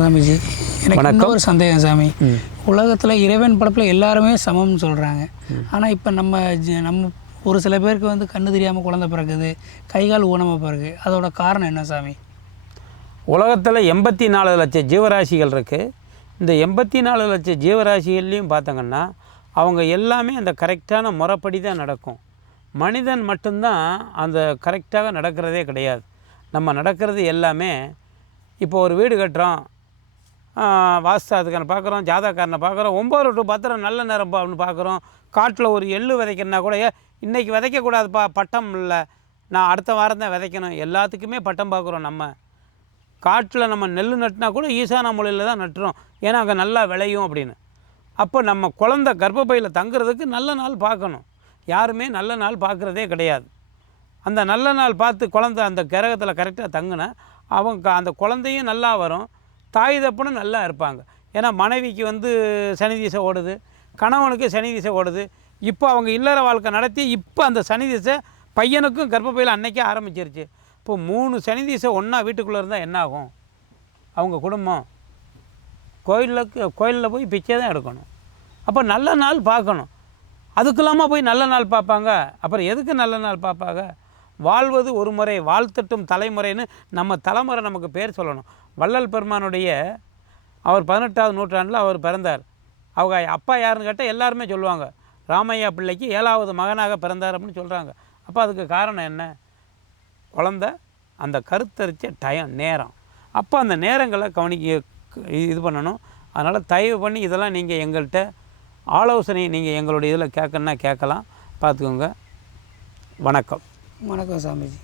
சாமிஜி எனக்கு. இன்னொரு சந்தேகம் சாமி. உலகத்தில் இறைவன் படைப்பில் எல்லாருமே சமம்னு சொல்கிறாங்க ஆனால் இப்போ நம்ம நம்ம ஒரு சில பேருக்கு வந்து கண்ணு தெரியாமல் குழந்தை பிறக்குது கை கால் ஊனமாக பிறகு. அதோட காரணம் என்ன சாமி? உலகத்தில் எண்பத்தி நாலு லட்சம் ஜீவராசிகள் இருக்குது இந்த எண்பத்தி நாலு லட்சம் ஜீவராசிகள்லையும் பார்த்தங்கன்னா அவங்க எல்லாமே அந்த கரெக்டான முறைப்படி தான் நடக்கும். மனிதன் மட்டும்தான் அந்த கரெக்டாக நடக்கிறதே கிடையாது. நம்ம நடக்கிறது எல்லாமே இப்போ ஒரு வீடு கட்டுறோம் வாஸ்தாதுக்காரனை பார்க்குறோம் ஜாதகாரனை பார்க்குறோம். ஒம்பது டு பத்திரம் நல்ல நேரம் அப்படின்னு பார்க்குறோம். காட்டில் ஒரு எள்ளு விதைக்கணும்னா கூட இன்றைக்கி விதைக்கக்கூடாதுப்பா பட்டம் இல்லை. நான் அடுத்த வாரம் தான் விதைக்கணும். எல்லாத்துக்குமே பட்டம் பார்க்குறோம் நம்ம. காட்டில் நம்ம நெல் நட்டினா கூட ஈசான மொழியில் தான் நட்டுறோம். ஏன்னா அங்கே நல்லா விளையும் அப்படின்னு. அப்போ நம்ம குழந்த கர்ப்பப்பையில் தங்குறதுக்கு நல்ல நாள் பார்க்கணும். யாருமே நல்ல நாள் பார்க்குறதே கிடையாது. அந்த நல்ல நாள் பார்த்து குழந்த அந்த கிரகத்தில் கரெக்டாக தங்குனா அவங்க அந்த குழந்தையும் நல்லா வரும். தாய் தப்பனும் நல்லா இருப்பாங்க. ஏன்னா மனைவிக்கு வந்து சனி திசை ஓடுது கணவனுக்கு சனி திசை ஓடுது. இப்போ அவங்க இல்லற வாழ்க்கை நடத்தி இப்போ அந்த சனி திசை பையனுக்கும் கர்ப்பப்பையில் அன்னைக்கே ஆரம்பிச்சிருச்சு. இப்போ மூணு சனி திசை ஒன்றா வீட்டுக்குள்ளே இருந்தால் என்ன ஆகும்? அவங்க குடும்பம். கோயிலுக்கு கோயிலில் போய் பிச்சை தான் எடுக்கணும். அப்போ நல்ல நாள் பார்க்கணும். அதுக்கெல்லாமா போய் நல்ல நாள் பார்ப்பாங்க? அப்புறம் எதுக்கு நல்ல நாள் பார்ப்பாங்க? வாழ்வது ஒரு முறை வாழ்த்தட்டும் தலைமுறைன்னு நம்ம தலைமுறை நமக்கு பேர் சொல்லணும். வள்ளல் பெருமானுடைய அவர் பதினெட்டாவது நூற்றாண்டில் அவர் பிறந்தார். அவங்க அப்பா யாருன்னு கேட்டால் எல்லாருமே சொல்லுவாங்க. ராமையா பிள்ளைக்கு ஏழாவது மகனாக பிறந்தார் அப்படின்னு சொல்கிறாங்க அப்போ அதுக்கு காரணம் என்ன? குழந்த அந்த கருத்தரிச்ச டயம் நேரம். அப்போ அந்த நேரங்களை கவனிக்க இது பண்ணணும். அதனால் தயவு பண்ணி இதெல்லாம் நீங்கள் எங்கள்கிட்ட ஆலோசனை நீங்கள் எங்களுடைய இதில் கேட்கணுன்னா கேட்கலாம். பார்த்துக்கோங்க. வணக்கம். வணக்கம் சாமிஜி.